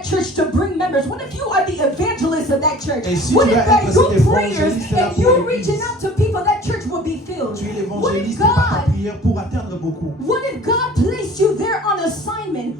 that church to bring members? What if you are the evangelist of that church? Et si What tu if as that été your cet prayers évangéliste là and pour you're l'église, reaching out to people, that church will be filled? tu es What if l'évangéliste par ta God, prière pour atteindre beaucoup. what if God placed you there on assignment?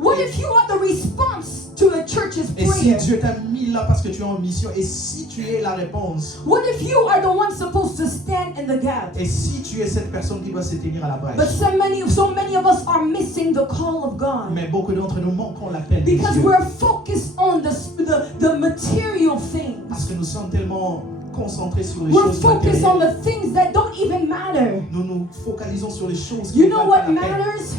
What if you are the response to the church's Et si prayer? Dieu t'a mis là parce que tu es en mission, et si tu es la réponse, What if you are the one supposed to stand in the gap? et si tu es cette personne qui doit se tenir à la But brèche. so many of us are missing the call of God Mais beaucoup d'entre nous manquons l'appel de because Dieu. we're focused on the material things. Parce que nous sommes tellement concentrés sur les We're choses focused on matérielles. the things that don't even matter. Nous nous focalisons sur les choses qui You ne know valent what pas la peine. matters?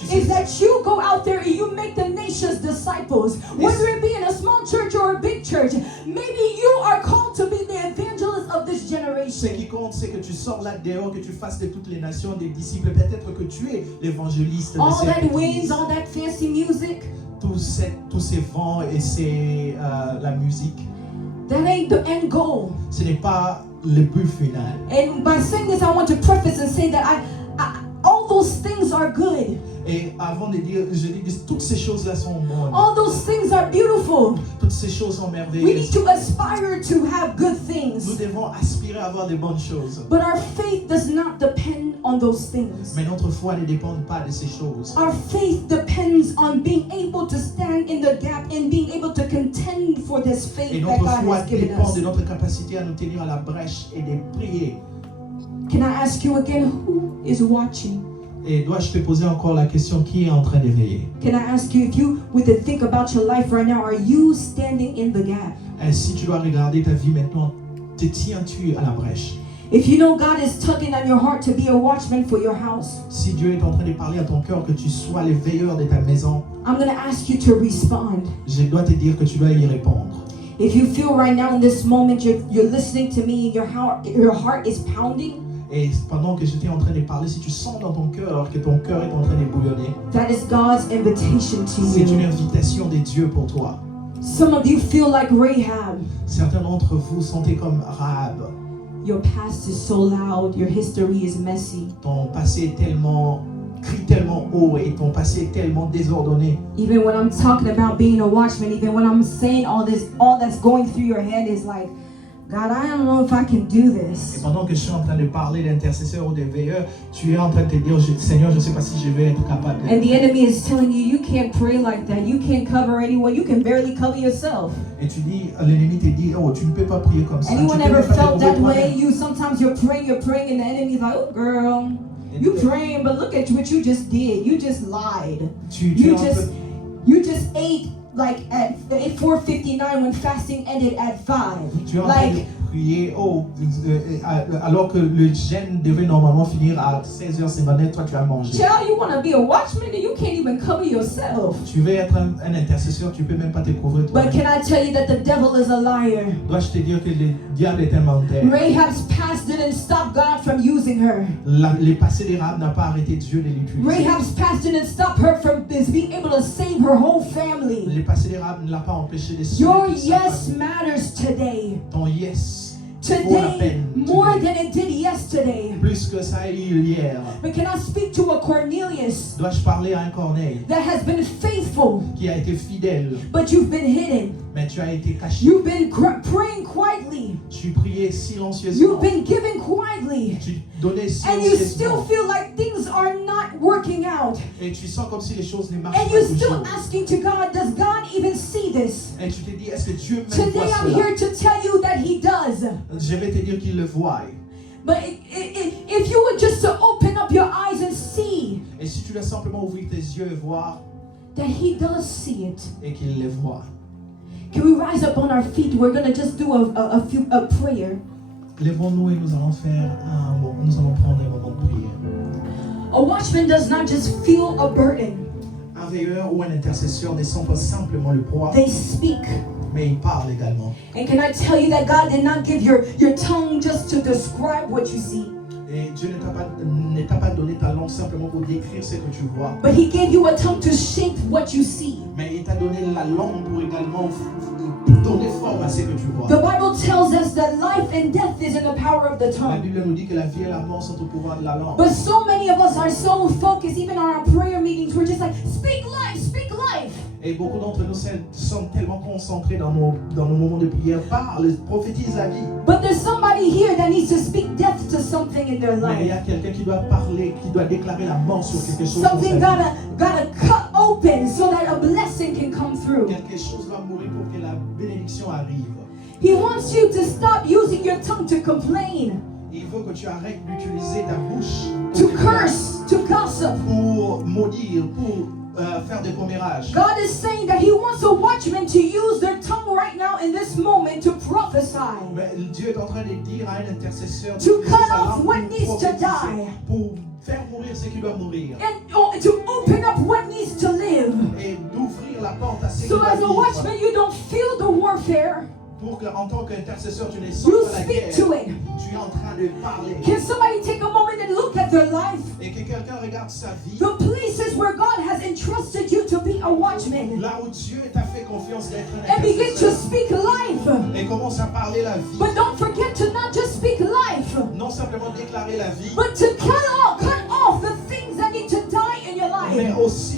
Tu sais, Is that you go out there and you make the nations disciples. Whether it be in a small church or a big church, maybe you are called to be the evangelist of this ce generation. qui compte, c'est que tu sors là dehors, que tu fasses de toutes les nations des disciples. Peut-être que tu es l'évangéliste de All cette that winds, église. all that fancy music, Tous ces vents et la musique, that ain't the end goal. ce n'est pas le but final. And by saying this, I want to preface and say that all those things are good. Et avant de dire, je dis que toutes ces choses-là sont bonnes. All those things are beautiful. Toutes ces choses sont We need merveilleuses. to aspire to have good Nous things. devons aspirer à avoir de bonnes choses. But our faith does not depend on those things. Mais notre foi ne dépend pas de ces choses. Our faith depends on being able to stand in the gap and being able to contend for this Et faith that notre God foi has given dépend us. de notre capacité à nous tenir à la brèche et de prier. Can I ask you again, who is watching? Et dois-je te poser encore la question, qui est en train de veiller? Can I ask you, if you were to think about your life right now, are you standing in the gap? Et si tu dois regarder ta vie maintenant, te tiens-tu à la brèche? If you know God is tugging on your heart to be a watchman for your house, Si Dieu est en train de parler à ton cœur que tu sois le veilleur de ta maison, I'm going to ask you to respond. je dois te dire que tu dois y répondre. If you feel right now in this moment you're listening to me and your heart is pounding, Et pendant que j'étais en train de parler, si tu sens dans ton cœur que ton cœur est en train de bouillonner, that is God's invitation to c'est une you. invitation de Dieu pour toi. Some of you feel like Rahab. Certains d'entre vous sentez comme Rahab. Your past is so loud, your history is messy. Ton passé est tellement, crie tellement haut et ton passé est tellement désordonné. Even when I'm talking about being a watchman, even when I'm saying all this, all that's going through your head is like, God, I don't know if I can do Et this. pendant que je suis en train de parler d'intercesseur ou de veilleur, tu es en train de te dire, Seigneur, je ne sais pas si je vais être capable de And the enemy is telling you, you can't pray like that. You can't cover anyone. You can barely cover yourself. Et tu dis, l'ennemi te dit, oh, tu ne peux pas prier comme ça. Anyone Tu peux ever même pas te felt that couvrir way? toi-même. Sometimes you're praying, and the enemy's like, oh girl, you praying, but look at what you just did. You just lied. Tu es en train- You just ate like at 4:59 when fasting ended at 5. Tu es en train de Like, prier, alors que le jeûne devait normalement finir à 16h59, toi tu as mangé. child, you want to be a watchman and you can't even cover yourself. Tu veux être un intercesseur, tu peux même pas te couvrir But toi-même. can I tell you that the devil is a liar? Dois-je te dire que le diable est un menteur? Rahab's past didn't stop God from using her. Le passé de Rahab n'a pas arrêté Dieu de l'utiliser. Rahab's past didn't stop her from being able to save her whole family. Le passé de Rahab ne l'a pas empêché de sauver Your toute sa yes famille. matters today. Ton yes vaut la Today, peine. more Today. than it did yesterday. Plus que ça a eu hier. But can I speak to a Cornelius Dois-je parler à un Corneille that has been faithful, qui a été fidèle, but you've been hidden? mais tu as été caché. You've been praying quietly. Tu priais silencieusement. You've been giving quietly. Tu donnais And you still silencieusement. feel like things are not working out. Et tu sens comme si les choses ne marchent And pas you're still toujours. asking to God, does God even see this? Et tu te dis, est-ce que Dieu même Today voit I'm cela? here to tell you that He does. Je vais te dire qu'il le voit. But if you were just to open up your eyes and see Et si tu dois simplement ouvrir tes yeux et voir, that He does see it. et qu'il le voit. Can we rise up on our feet? We're going to just do a prayer. Lèvons-nous et nous allons faire nous allons prendre un moment de prière. A watchman does not just feel a burden. Un veilleur ou un intercesseur ne sent pas simplement le poids, They speak. mais il parle également. And can I tell you that God did not give your tongue just to describe what you see, Et Dieu ne t'a pas donné ta langue simplement pour décrire ce que tu vois, but He gave you a tongue to shape what you see. mais il t'a donné la langue pour également donner forme à ce que tu vois. The Bible tells us that life and death is in the power of the La tongue. Bible nous dit que la vie et la mort sont au pouvoir de la langue. But so many of us are so focused, even on our prayer meetings, we're just like, speak life, speak life. Et beaucoup d'entre nous sommes tellement concentrés dans nos moments de prière, parlent, prophétisent la vie. But there's somebody here that needs to speak death to something in their Mais il y life. a quelqu'un qui doit parler, qui doit déclarer la mort sur quelque chose. dans Something sa vie. gotta cut open so that a blessing can come through. Quelque chose doit mourir pour que la bénédiction arrive. He wants you to stop using your tongue to complain, Il faut que tu arrêtes d'utiliser ta bouche to curse, to gossip. pour maudire, pour faire des commérages. God is saying that He wants a watchman to use their tongue right now in this moment to prophesy. Mais Dieu est en train de dire à un intercesseur To d'utiliser cut sa off langue what pour needs to prophétiser, die. pour faire mourir ce qui doit mourir. And to open up what needs to live. Et d'ouvrir la porte à ce qui So doit as a vivre. watchman, you don't feel the warfare. Pour qu'en tant qu'intercesseur, tu ne sens You pas la speak guerre. to it. Tu es en train de parler. Can somebody take a moment and look at their life? Et que quelqu'un regarde sa vie. The places where God has entrusted you to be a watchman. Là où Dieu t'a fait confiance d'être un And begin to intercesseur. speak life. Et commence à parler la vie. But don't forget to not just speak life, Non simplement déclarer la vie, but to cut off the things that need to die in your mais life. aussi